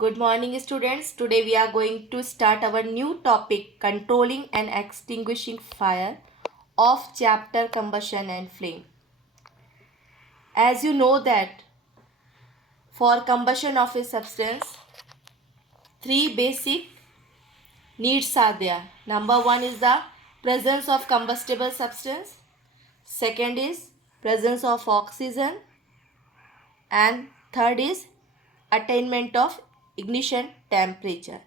Good morning, students. Today we are going to start our new topic, controlling and extinguishing fire of chapter combustion and flame. As you know that for combustion of a substance, three basic needs are there. Number one is the presence of combustible substance. Second is presence of oxygen. And third is attainment of ignition temperature.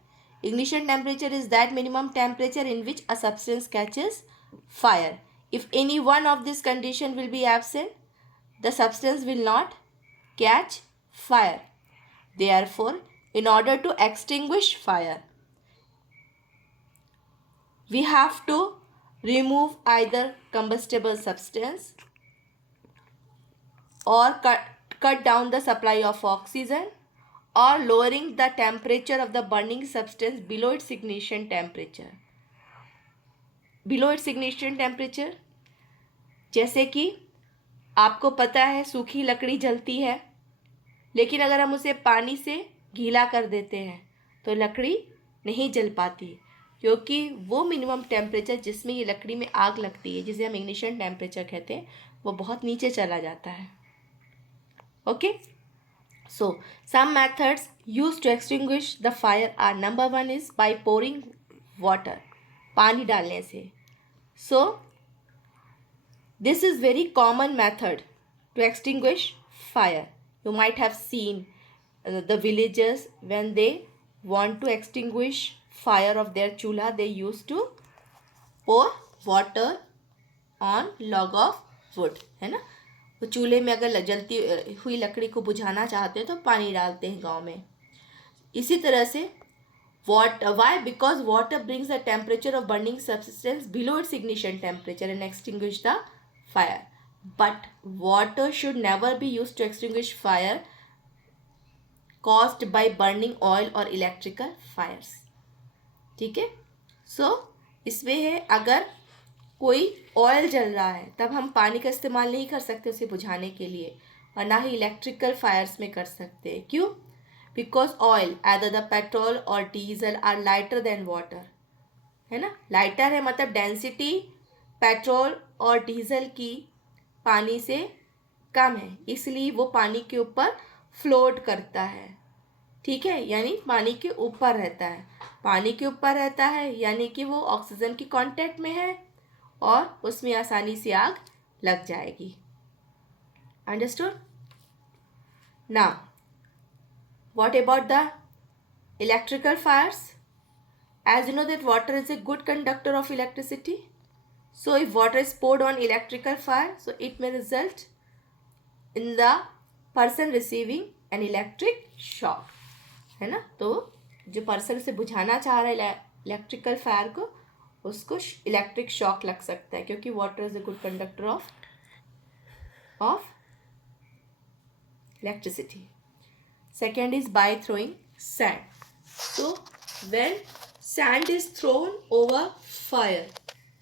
Ignition temperature is that minimum temperature in which a substance catches fire. If any one of these condition will be absent, the substance will not catch fire. Therefore, in order to extinguish fire, we have to remove either combustible substance or cut down the supply of oxygen or lowering the temperature of the burning substance below its ignition temperature. Below its ignition temperature, जैसे कि आपको पता है सूखी लकड़ी जलती है, लेकिन अगर हम उसे पानी से गीला कर देते हैं तो लकड़ी नहीं जल पाती, क्योंकि वो मिनिमम टेम्परेचर जिसमें ये लकड़ी में आग लगती है, जिसे हम इग्निशन टेम्परेचर कहते हैं, वो बहुत नीचे चला जाता है. Okay. So, some methods used to extinguish the fire are number one is by pouring water, पानी डालने से. So, this is very common method to extinguish fire. You might have seen the villagers when they want to extinguish fire of their chulha, they used to pour water on log of wood, है ना. वो चूल्हे में अगर जलती हुई लकड़ी को बुझाना चाहते हैं तो पानी डालते हैं गांव में. इसी तरह से why because water brings the temperature of burning substance below its ignition temperature and extinguish the fire. But water should never be use to extinguish fire caused by burning oil और इलेक्ट्रिकल फायर्स. ठीक है. सो इसमें है, अगर कोई oil जल रहा है तब हम पानी का इस्तेमाल नहीं कर सकते उसे बुझाने के लिए, और ना ही इलेक्ट्रिकल फायर्स में कर सकते हैं. क्यों? Because oil either the petrol और diesel are lighter than water, है ना. लाइटर है मतलब डेंसिटी पेट्रोल और डीजल की पानी से कम है, इसलिए वो पानी के ऊपर फ्लोट करता है. ठीक है, यानी पानी के ऊपर रहता है. पानी के ऊपर रहता है यानी कि वो ऑक्सीजन की कांटेक्ट में है और उसमें आसानी से आग लग जाएगी. Understood. Now what about the electrical fires? As you know that water is a good conductor of electricity. So if water is poured on electrical fire, so it may result in the person receiving an electric shock, है ना. तो जो person से बुझाना चाह रहा है electrical fire को, उसको इलेक्ट्रिक शॉक लग सकता है, क्योंकि water is a good conductor of electricity. Second is by throwing sand. So when sand is thrown over fire,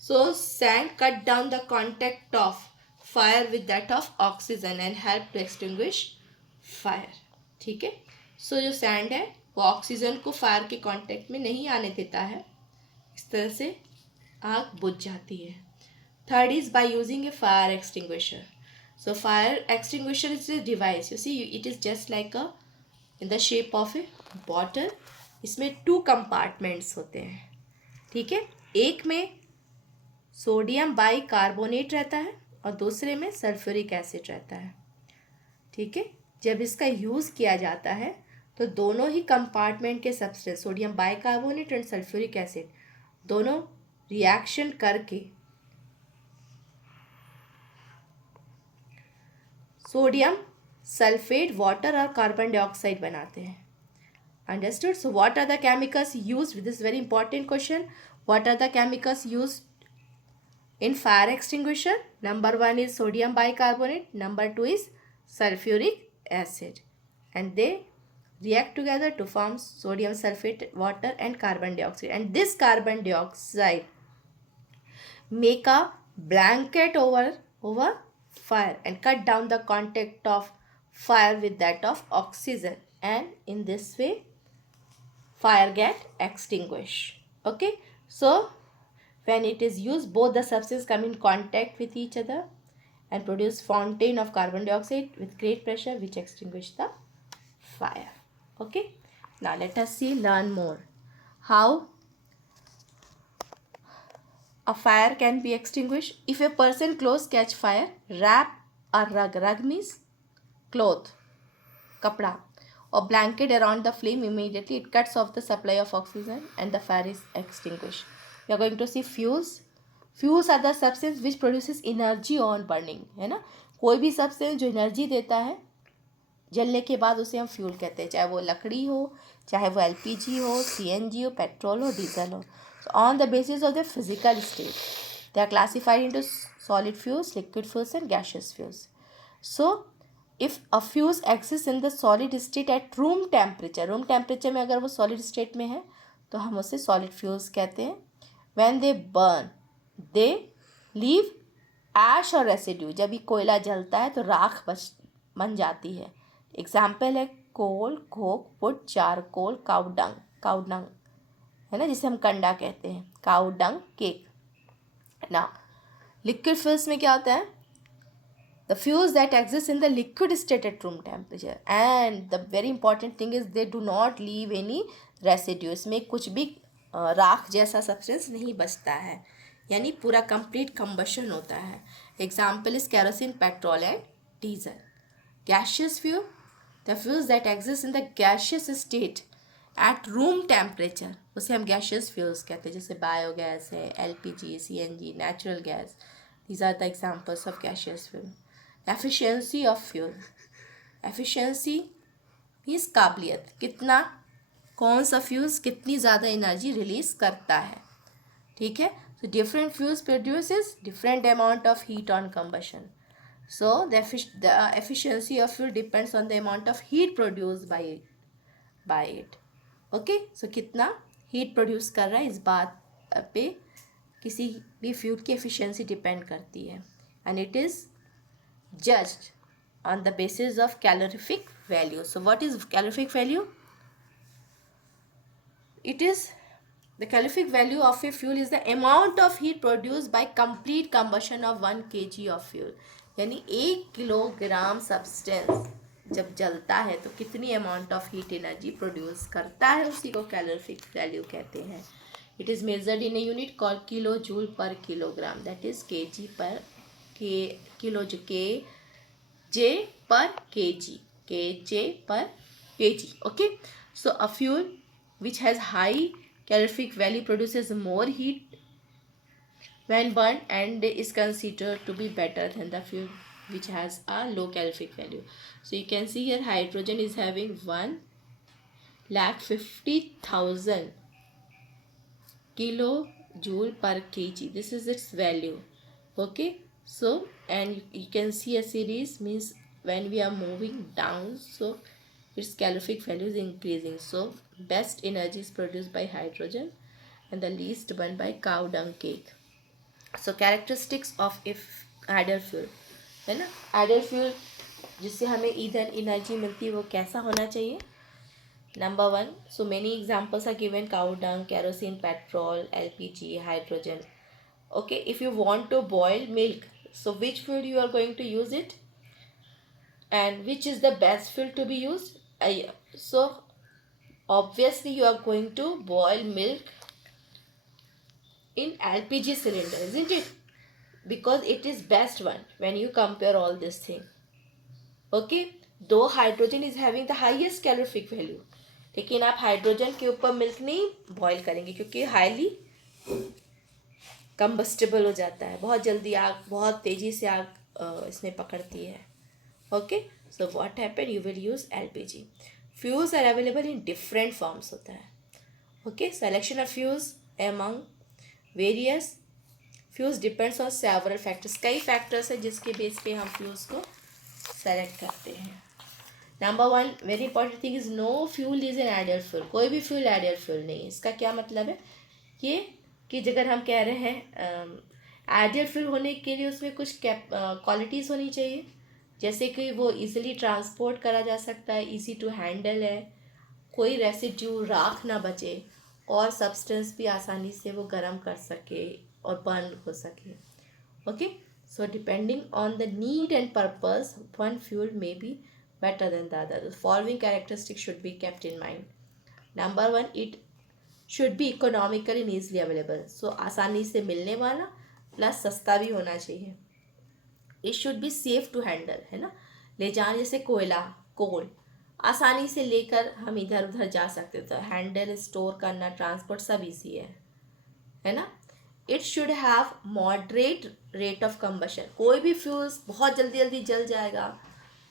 so sand cut down the contact of fire with that of oxygen and help to extinguish fire. ठीक है. सो जो sand है वो oxygen को fire के contact में नहीं आने देता है, इस तरह से आग बुझ जाती है. Third is by using A fire extinguisher. So fire extinguisher is a device, you see it is just like a in the shape of A bottle. इसमें 2 कंपार्टमेंट्स होते हैं. ठीक है. एक में सोडियम बाई कार्बोनेट रहता है और दूसरे में सल्फ्यूरिक एसिड रहता है. ठीक है. जब इसका यूज़ किया जाता है तो दोनों ही कंपार्टमेंट के substance sodium bicarbonate and sulphuric acid दोनों रिएक्शन करके सोडियम सल्फेट वाटर और कार्बन डाइऑक्साइड बनाते हैं. Understood. So what are the chemicals used? This very important question. What are the chemicals used in fire extinguisher? Number 1 is sodium bicarbonate, number 2 is sulfuric acid, and they react together to form sodium sulfate, water and carbon dioxide, and this carbon dioxide make a blanket over fire and cut down the contact of fire with that of oxygen, and in this way fire get extinguished. Okay, so when it is used, both the substances come in contact with each other and produce fountain of carbon dioxide with great pressure, which extinguish the fire. Okay, now let us learn more how a fire can be extinguished. If a person clothes catch fire, wrap a rug means cloth, kapda, or blanket around the flame. Immediately it cuts off the supply of oxygen and the fire is extinguished. We are going to see fuse. Fuse are the substance which produces energy on burning, है ना. कोई भी substance जो energy देता है जलने के बाद उसे हम फ्यूल कहते हैं, चाहे वो लकड़ी हो, चाहे वो एलपीजी हो, सीएनजी हो, पेट्रोल हो, डीजल हो. So on the basis of the physical state they are classified into solid fuels, liquid fuels and gaseous fuels. So if a fuse exist in the solid state at room temperature में अगर वो solid state में है तो हम उसे solid fuels कहते हैं. When they burn they leave ash और रेसिड्यू. जब भी कोयला जलता है तो राख बन जाती है. एग्जाम्पल है कोल, कोक, वुड, चारकोल, काउडंग है ना, जिसे हम कंडा कहते हैं, काउडंग केक. ना लिक्विड फ्यूल्स में क्या होता है, the fuels that exist in the liquid state at room temperature, and the very important thing is they do not leave any residue. इसमें कुछ भी राख जैसा सब्सटेंस नहीं बचता है, यानी पूरा कंप्लीट कंबशन होता है. Example is kerosene, petrol and diesel. Gaseous fuel, the fuels that exist in the gaseous state at room temperature, उसे हम गैशियस फ्यूल्स कहते हैं, जैसे बायोगैस है, LPG, CNG, natural gas. These are the examples of gaseous fuel. Efficiency of fuel, efficiency means काबिलियत, कितना कौन सा फ्यूल्स कितनी ज़्यादा एनर्जी रिलीज करता है. ठीक है, so different fuels produces different amount of heat on combustion. So the efficiency of fuel depends on the amount of heat produced by it. Okay, so कितना heat produce कर रहा है इस बात पे किसी भी fuel की efficiency depend करती है, and it is judged on the basis of calorific value. So what is calorific value? It is the calorific value of a fuel is the amount of heat produced by complete combustion of 1 kg of fuel. यानी 1 kilogram substance जब जलता है तो कितनी amount of heat energy produce करता है, उसी को कैलोरीफिक वैल्यू कहते हैं. It is measured in a unit called kilo joule पर किलोग्राम, दैट इज़ केजी पर किलो, जो के जे पर KG. Okay, so a fuel which has high calorific value produces more heat when burned and is considered to be better than the fuel which has a low calorific value. So you can see here hydrogen is having 1,50,000 kilojoule per kg. This is its value. Okay, so and you can see a series means when we are moving down, so its calorific value is increasing. So best energy is produced by hydrogen and the least burned by cow dung cake. So characteristics of if ideal fuel, है ना, ideal fuel जिससे हमें ईंधन energy मिलती है वो कैसा होना चाहिए. Number 1, so many examples are given: cow dung, kerosene, petrol, LPG, hydrogen. Okay, if you want to boil milk, so which fuel you are going to use it, and which is the best fuel to be used? So obviously you are going to boil milk in LPG cylinder, isn't it? Because it is best one when you compare all this thing. Okay, though hydrogen is having the highest calorific value, लेकिन आप hydrogen के ऊपर milk नहीं boil करेंगे क्योंकि highly combustible हो जाता है, बहुत जल्दी आग, बहुत तेज़ी से आग इसमें पकड़ती है. Okay, so what happen, you will use LPG. Fuels are available in different forms होता है. Okay, selection of fuels among various fuels depends on several factors. कई फैक्टर्स है जिसके बेस पे हम फ्यूल्स को सेलेक्ट करते हैं. Number 1 very important thing is no fuel is an ideal fuel. कोई भी फ्यूल आइडियल फ्यूल नहीं है. इसका क्या मतलब है ये कि अगर हम कह रहे हैं आइडियल फ्यूल होने के लिए उसमें कुछ क्वालिटीज़ होनी चाहिए, जैसे कि वो इजीली ट्रांसपोर्ट करा जा सकता है, इजी टू हैंडल है, कोई रेसिड्यू राख ना बचे और सब्सटेंस भी आसानी से वो गर्म कर सके और बर्न हो सके. Okay, so depending on the need and purpose, one fuel may be better than the other. The following characteristics should be kept in mind. Number one, it should be economical and easily available. So आसानी से मिलने वाला plus सस्ता भी होना चाहिए. It should be safe to handle, है ना. ले जाने जैसे कोयला, कोल आसानी से लेकर हम इधर उधर जा सकते, तो हैंडल, स्टोर करना, ट्रांसपोर्ट सब इजी है ना. It should have moderate rate of combustion. कोई भी फ्यूल्स बहुत जल्दी जल्दी जल जाएगा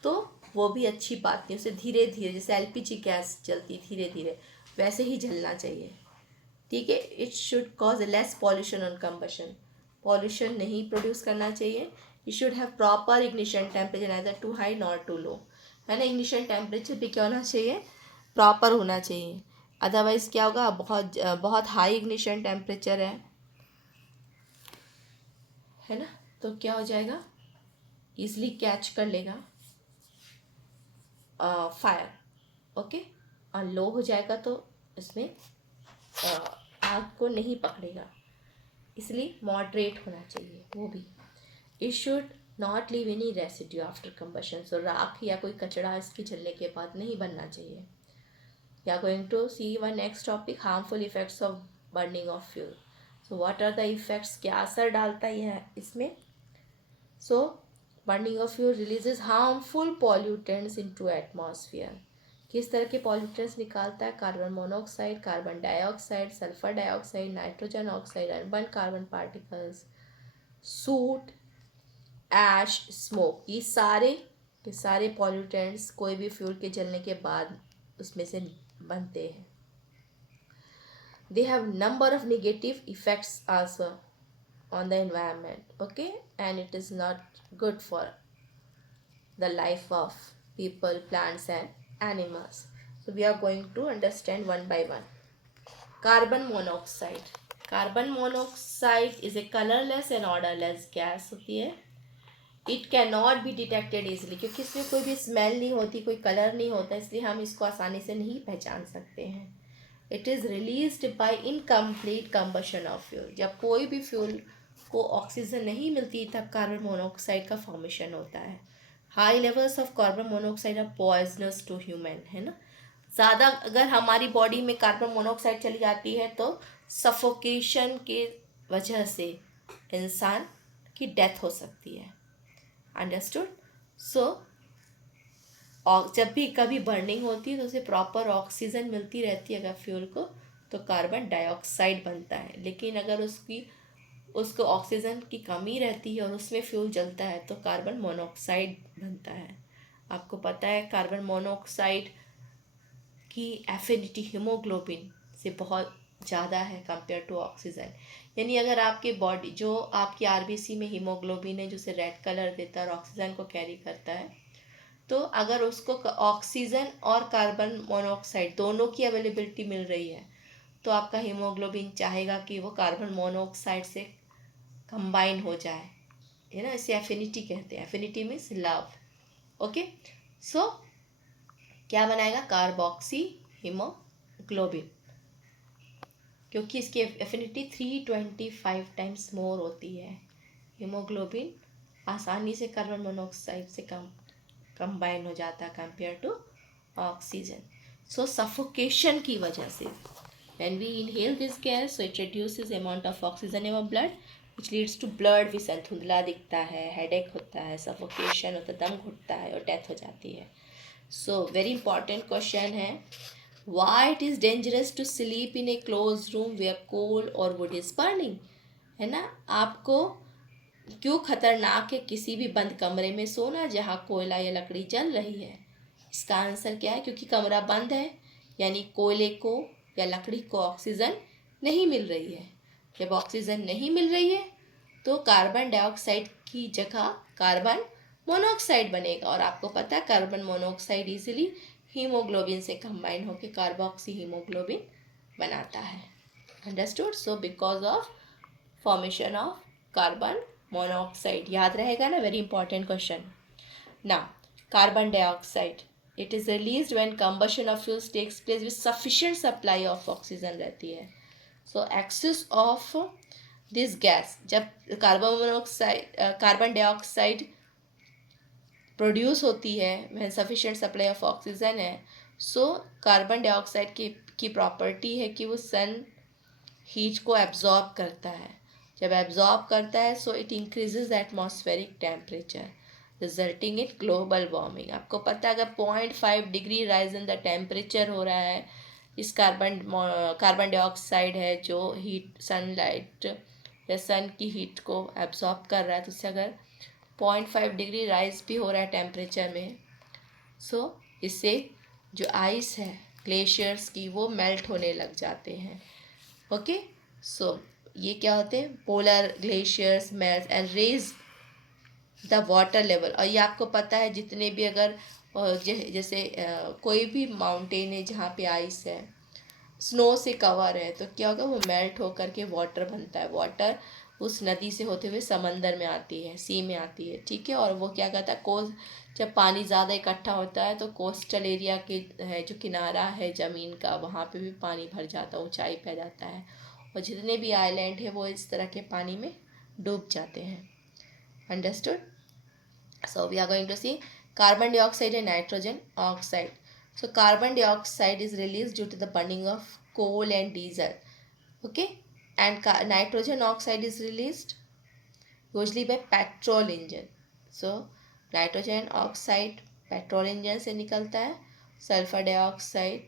तो वो भी अच्छी बात नहीं. उसे धीरे धीरे, जैसे एलपीजी गैस जलती धीरे धीरे, वैसे ही जलना चाहिए. ठीक है. It should cause less pollution on combustion. Pollution नहीं प्रोड्यूस करना चाहिए. It should have proper ignition temperature, neither too high not too low, है ना. इग्निशन टेम्परेचर भी क्या होना चाहिए, प्रॉपर होना चाहिए. अदरवाइज़ क्या होगा, बहुत हाई इग्निशन टेम्परेचर है ना, तो क्या हो जाएगा, ईजिली कैच कर लेगा फायर. ओके. और लो हो जाएगा तो इसमें आग को नहीं पकड़ेगा, इसलिए मॉडरेट होना चाहिए वो भी. It should not leave any residue after combustion. So राख या कोई कचरा इसके जलने के बाद नहीं बनना चाहिए. We are going to see one next topic, harmful effects of burning of fuel. So what are the effects, क्या असर डालता है इसमें. So burning of fuel releases harmful pollutants into atmosphere. किस तरह के पॉल्यूटेंट्स निकालता है, carbon monoxide, carbon dioxide, sulphur dioxide, nitrogen oxide, unburned carbon particles, soot, ash, smoke. ये सारे पॉल्यूटेंट्स कोई भी फ्यूल के जलने के बाद उसमें से बनते हैं. They have number of negative effects also on the environment, okay, and it is not good for the life of people, plants and animals. So we are going to understand one by one. Carbon monoxide. Carbon monoxide is a colorless and odorless gas होती है. It can not be detected easily, क्योंकि इसमें कोई भी smell नहीं होती, कोई colour नहीं होता, इसलिए हम इसको आसानी से नहीं पहचान सकते हैं. It is released by incomplete combustion of fuel. जब कोई भी फ्यूल को ऑक्सीजन नहीं मिलती तब कार्बन मोनोऑक्साइड का फॉर्मेशन होता है. High levels of carbon monoxide are poisonous to human, है ना. ज़्यादा अगर हमारी बॉडी में कार्बन मोनोऑक्साइड चली जाती है तो सफोकेशन के वजह से इंसान की डेथ हो सकती है. अंडरस्टूड. सो जब भी कभी बर्निंग होती है तो उसे प्रॉपर ऑक्सीजन मिलती रहती है अगर फ्यूल को, तो कार्बन डाइऑक्साइड बनता है. लेकिन अगर उसको ऑक्सीजन की कमी रहती है और उसमें फ्यूल जलता है तो कार्बन मोनोऑक्साइड बनता है. आपको पता है कार्बन मोनोऑक्साइड की एफिनिटी हीमोग्लोबिन से बहुत ज़्यादा है कंपेयर टू ऑक्सीजन. यानी अगर आपके बॉडी, जो आपकी आरबीसी में हीमोग्लोबिन है जो उसे रेड कलर देता है और ऑक्सीजन को कैरी करता है, तो अगर उसको ऑक्सीजन और कार्बन मोनोऑक्साइड दोनों की अवेलेबिलिटी मिल रही है तो आपका हीमोग्लोबिन चाहेगा कि वो कार्बन मोनोऑक्साइड से कंबाइन हो जाए, है ना. इसे एफिनिटी कहते हैं. Affinity means love. ओके. सो क्या बनाएगा, कार्बोक्सी हीमोग्लोबिन, क्योंकि इसकी एफिनिटी 325 टाइम्स मोर होती है. हीमोग्लोबिन आसानी से कार्बन मोनोऑक्साइड से कंबाइन हो जाता है compare to oxygen. So suffocation की वजह से when we inhale this gas, so it reduces amount of oxygen in our blood which leads to blood vision. धुंधला दिखता है, हेडेक होता है, सफोकेशन होता है, दम घुटता है और डेथ हो जाती है. सो वेरी इंपॉर्टेंट क्वेश्चन है, why it is dangerous to sleep in a closed room where coal or wood is burning, है ना. आपको क्यों खतरनाक है किसी भी बंद कमरे में सोना जहाँ कोयला या लकड़ी जल रही है. इसका आंसर क्या है, क्योंकि कमरा बंद है यानी कोयले को या लकड़ी को ऑक्सीजन नहीं मिल रही है. जब ऑक्सीजन नहीं मिल रही है तो कार्बन डाइऑक्साइड की जगह कार्बन मोनोऑक्साइड बनेगा, और आपको पता है कार्बन मोनोऑक्साइड इजीली हीमोग्लोबिन से कंबाइन होकर कार्बोक्सी हीमोग्लोबिन बनाता है. Understood. So because of formation of carbon monoxide. याद रहेगा ना, वेरी इंपॉर्टेंट क्वेश्चन. ना carbon dioxide it is release when combustion of fuels takes place with sufficient supply of oxygen रहती है. So excess of this gas, जब carbon dioxide produce होती है वह सफिशिएंट सप्लाई ऑफ ऑक्सीजन है. So carbon dioxide की property है कि वो सन हीट को एब्जॉर्ब करता है. जब एब्जॉर्ब करता है so it increases atmospheric temperature resulting in global warming. आपको पता है अगर 0.5 degree rise in the temperature हो रहा है, इस कार्बन डाइऑक्साइड है जो हीट सनलाइट या सन की हीट को एब्जॉर्ब कर रहा है, तो उससे अगर 0.5 डिग्री राइज भी हो रहा है टेम्परेचर में, सो इससे जो आइस है ग्लेशियर्स की वो मेल्ट होने लग जाते हैं. ओके, सो ये क्या होते हैं, polar glaciers melt and raise the water level. और ये आपको पता है जितने भी अगर जैसे कोई भी माउंटेन है जहाँ पे आइस है, स्नो से कवर है, तो क्या होगा, वो मेल्ट होकर के वाटर बनता है. वाटर उस नदी से होते हुए समंदर में आती है, सी में आती है. ठीक है, और वो क्या कहता है, जब पानी ज़्यादा इकट्ठा होता है तो कोस्टल एरिया के है जो किनारा है ज़मीन का, वहाँ पे भी पानी भर जाता है, ऊंचाई पे जाता है, और जितने भी आइलैंड है वो इस तरह के पानी में डूब जाते हैं. Understood. So we are going to see carbon dioxide and nitrogen oxide. So carbon dioxide is released due to the burning of coal and diesel. Okay, and nitrogen oxide is released usually by petrol engine. So nitrogen oxide petrol engine से निकलता है, sulfur dioxide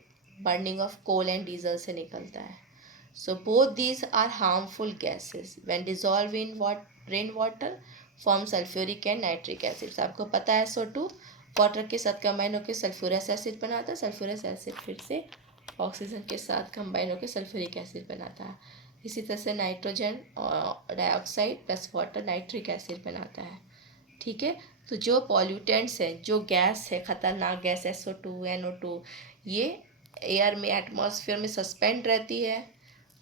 burning of coal and diesel से निकलता है. So both these are harmful gases. When dissolved in rainwater, form sulfuric and nitric acid. आपको पता है SO2 water के साथ कंबाइन होकर सल्फ्यूरस एसिड बनाता है. सल्फ्यूरस एसिड फिर से ऑक्सीजन के साथ कंबाइन होकर सल्फ्यूरिक एसिड बनाता है. इसी तरह से nitrogen dioxide plus water nitric acid बनाता है. ठीक है, तो जो पॉल्यूटेंट्स हैं, जो गैस है, ख़तरनाक गैस SO2 NO2, ये एयर में एटमॉस्फेयर में सस्पेंड रहती है.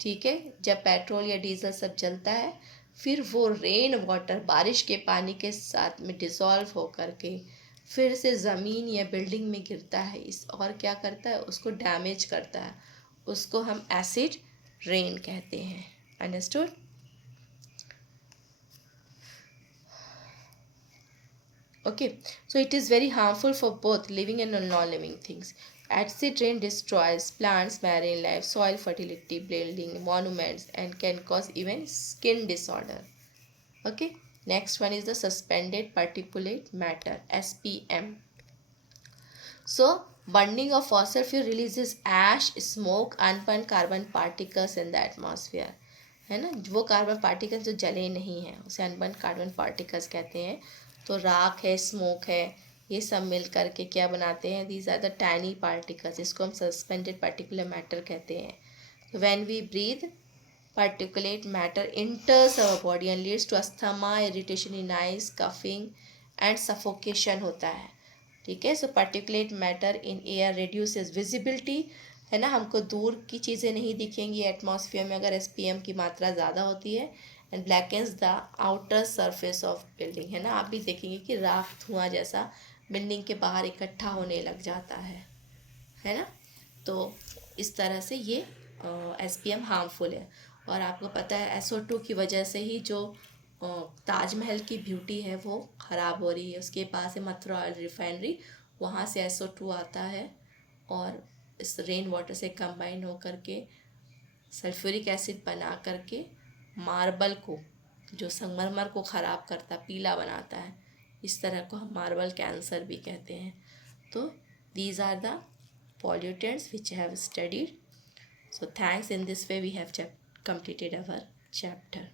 ठीक है, जब पेट्रोल या डीजल सब जलता है, फिर वो रेन वाटर बारिश के पानी के साथ में डिसॉल्व हो करके फिर से ज़मीन या बिल्डिंग में गिरता है. इस और क्या करता है, उसको डैमेज करता है. उसको हम एसिड रेन कहते हैं. Understood. Okay, so it is very harmful for both living and non-living things. Acid rain destroys plants, marine life, soil fertility, building, monuments, and can cause even skin disorder. Okay, next one is the suspended particulate matter, SPM. So burning of fossil fuel releases ash, smoke, unburned carbon particles in the atmosphere. है ना, वो carbon particles जो जले नहीं हैं उसे unburn carbon particles कहते हैं. तो राख है, स्मोक है, ये सब मिल करके क्या बनाते हैं, these are the tiny particles, इसको हम सस्पेंडेड पार्टिकुलर मैटर कहते हैं. तो when we breathe particulate matter enters our body and leads to asthma, irritation in eyes, coughing and suffocation होता है. ठीक है, सो particulate matter in air reduces visibility, है ना, हमको दूर की चीज़ें नहीं दिखेंगी एटमॉस्फेयर में अगर SPM की मात्रा ज़्यादा होती है. And blackens the outer surface of building, है ना, आप भी देखेंगे कि राख धुआं जैसा बिल्डिंग के बाहर इकट्ठा होने लग जाता है ना. तो इस तरह से ये SPM हार्मफुल है. और आपको पता है SO2 की वजह से ही जो ताजमहल की ब्यूटी है वो ख़राब हो रही है. उसके पास है मथुरा ऑयल रिफाइनरी, वहाँ से SO2 आता है और इस रेन वाटर से कंबाइन हो करके सल्फ्यूरिक एसिड बना करके मार्बल को, जो संगमरमर को ख़राब करता, पीला बनाता है, इस तरह को हम मार्बल कैंसर भी कहते हैं. तो these are the pollutants which I have studied. So thanks. In this way we have completed our chapter.